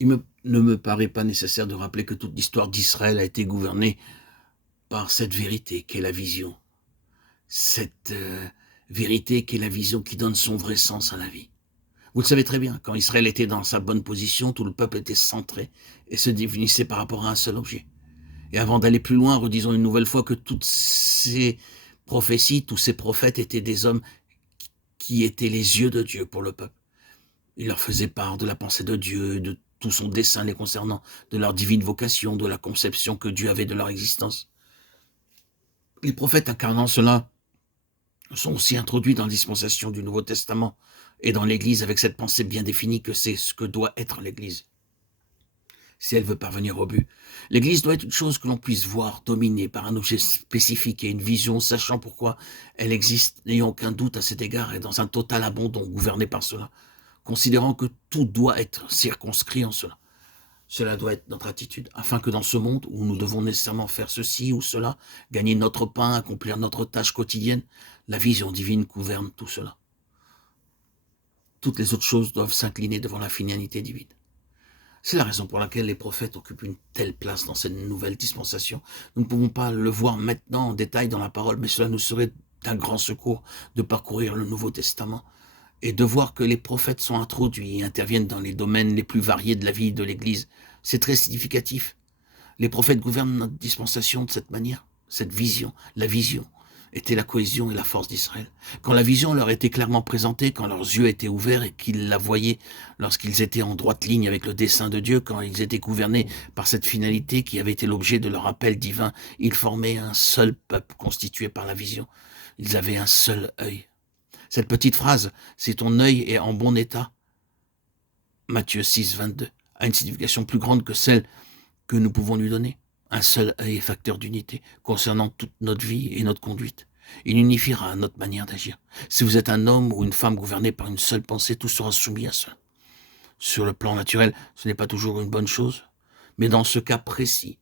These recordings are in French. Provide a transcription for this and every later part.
Ne me paraît pas nécessaire de rappeler que toute l'histoire d'Israël a été gouvernée par cette vérité qu'est la vision. Cette vérité qu'est la vision qui donne son vrai sens à la vie. Vous le savez très bien, quand Israël était dans sa bonne position, tout le peuple était centré et se définissait par rapport à un seul objet. Et avant d'aller plus loin, redisons une nouvelle fois que toutes ces prophéties, tous ces prophètes étaient des hommes qui étaient les yeux de Dieu pour le peuple. Il leur faisait part de la pensée de Dieu, de tout son dessein les concernant, de leur divine vocation, de la conception que Dieu avait de leur existence. Les prophètes incarnant cela sont aussi introduits dans la dispensation du Nouveau Testament et dans l'Église avec cette pensée bien définie que c'est ce que doit être l'Église. Si elle veut parvenir au but, l'Église doit être une chose que l'on puisse voir, dominée par un objet spécifique et une vision, sachant pourquoi elle existe, n'ayant aucun doute à cet égard et dans un total abandon gouverné par cela, considérant que tout doit être circonscrit en cela. Cela doit être notre attitude, afin que dans ce monde où nous devons nécessairement faire ceci ou cela, gagner notre pain, accomplir notre tâche quotidienne, la vision divine gouverne tout cela. Toutes les autres choses doivent s'incliner devant la finalité divine. C'est la raison pour laquelle les prophètes occupent une telle place dans cette nouvelle dispensation. Nous ne pouvons pas le voir maintenant en détail dans la parole, mais cela nous serait d'un grand secours de parcourir le Nouveau Testament et de voir que les prophètes sont introduits et interviennent dans les domaines les plus variés de la vie de l'Église. C'est très significatif. Les prophètes gouvernent notre dispensation de cette manière, cette vision. La vision était la cohésion et la force d'Israël. Quand la vision leur était clairement présentée, quand leurs yeux étaient ouverts et qu'ils la voyaient lorsqu'ils étaient en droite ligne avec le dessein de Dieu, quand ils étaient gouvernés par cette finalité qui avait été l'objet de leur appel divin, ils formaient un seul peuple constitué par la vision. Ils avaient un seul œil. Cette petite phrase, si ton œil est en bon état, Matthieu 6, 22, a une signification plus grande que celle que nous pouvons lui donner. Un seul œil est facteur d'unité concernant toute notre vie et notre conduite. Il unifiera notre manière d'agir. Si vous êtes un homme ou une femme gouverné par une seule pensée, tout sera soumis à cela. Sur le plan naturel, ce n'est pas toujours une bonne chose, mais dans ce cas précis,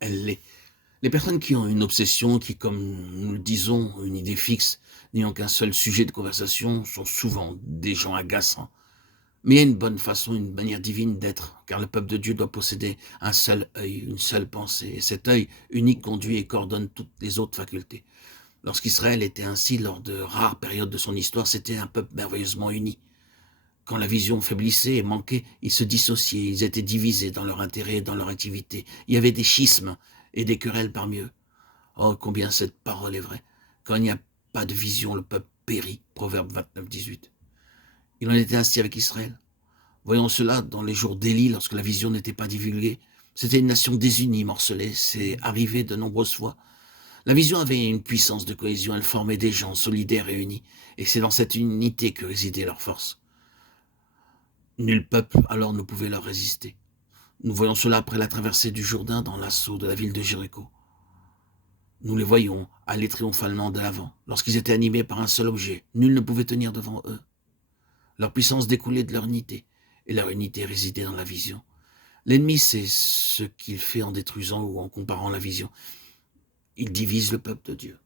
elle l'est. Les personnes qui ont une obsession, qui, comme nous le disons, une idée fixe, n'ayant qu'un seul sujet de conversation, sont souvent des gens agaçants. Mais il y a une bonne façon, une manière divine d'être, car le peuple de Dieu doit posséder un seul œil, une seule pensée, et cet œil unique conduit et coordonne toutes les autres facultés. Lorsqu'Israël était ainsi, lors de rares périodes de son histoire, c'était un peuple merveilleusement uni. Quand la vision faiblissait et manquait, ils se dissociaient, ils étaient divisés dans leur intérêt et dans leur activité. Il y avait des schismes et des querelles parmi eux. Oh, combien cette parole est vraie. Quand il n'y a pas de vision, le peuple périt. Proverbe 29, 18. Il en était ainsi avec Israël. Voyons cela dans les jours d'Élie, lorsque la vision n'était pas divulguée. C'était une nation désunie, morcelée. C'est arrivé de nombreuses fois. La vision avait une puissance de cohésion. Elle formait des gens solidaires et unis. Et c'est dans cette unité que résidait leur force. Nul peuple alors ne pouvait leur résister. Nous voyons cela après la traversée du Jourdain dans l'assaut de la ville de Jéricho. Nous les voyons aller triomphalement de l'avant. Lorsqu'ils étaient animés par un seul objet, nul ne pouvait tenir devant eux. Leur puissance découlait de leur unité, et leur unité résidait dans la vision. L'ennemi sait ce qu'il fait en détruisant ou en comparant la vision. Il divise le peuple de Dieu.